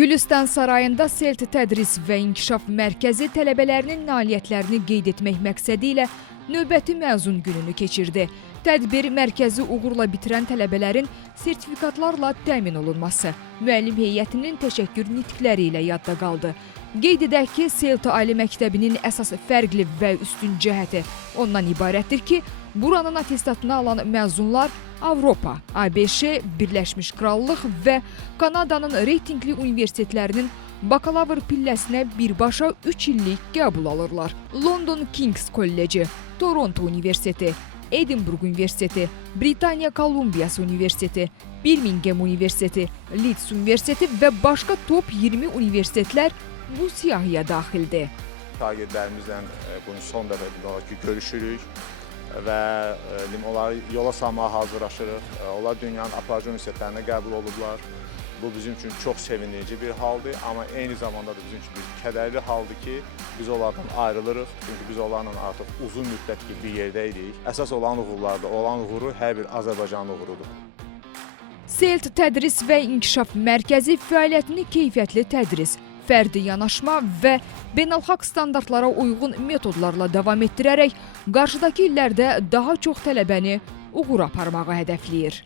Gülüstan Sarayında Celt Tədris və İnkişaf Mərkəzi tələbələrinin nailiyyətlərini qeyd etmək məqsədi ilə növbəti məzun gününü keçirdi. Tədbir mərkəzi uğurla bitirən tələbələrin sertifikatlarla təmin olunması, müəllim heyətinin təşəkkür nitqləri ilə yadda qaldı. Qeyd edək ki, Celt Ali Məktəbinin əsas fərqli və üstün cəhəti ondan ibarətdir ki, buranın atestatını alan məzunlar Avropa, ABŞ, Birləşmiş Krallıq və Kanadanın reytingli universitetlərinin bakalavr pilləsinə birbaşa 3 illik qəbul alırlar. London King's Kolleci, Toronto Universiteti, Edinburgh Universiteti, Britaniya Kolumbiyası Universiteti, Birmingham Universiteti, Leeds Universiteti və başqa top 20 universitetlər bu siyahıya daxildir. Şagirdlərimizlə bunu son dəfə görüşürük və onları yola salmağa hazırlaşırıq. Onlar dünyanın aparıcı universitetlərinə qəbul olublar. Bu bizim üçün çox sevindirici bir haldır, amma eyni zamanda da bizim üçün bir kədərli haldır ki, biz onlardan ayrılırıq. Çünki biz onlarla artıq uzun müddət bir yerdəydik. Əsas olan uğurlarda olan uğuru hər bir Azərbaycanlı uğurudur. Celt Tədris və İnkişaf Mərkəzi fəaliyyətini keyfiyyətli tədris, fərdi yanaşma və beynəlxalq standartlara uyğun metodlarla davam etdirərək qarşıdakı illərdə daha çox tələbəni uğura aparmağı hədəfləyir.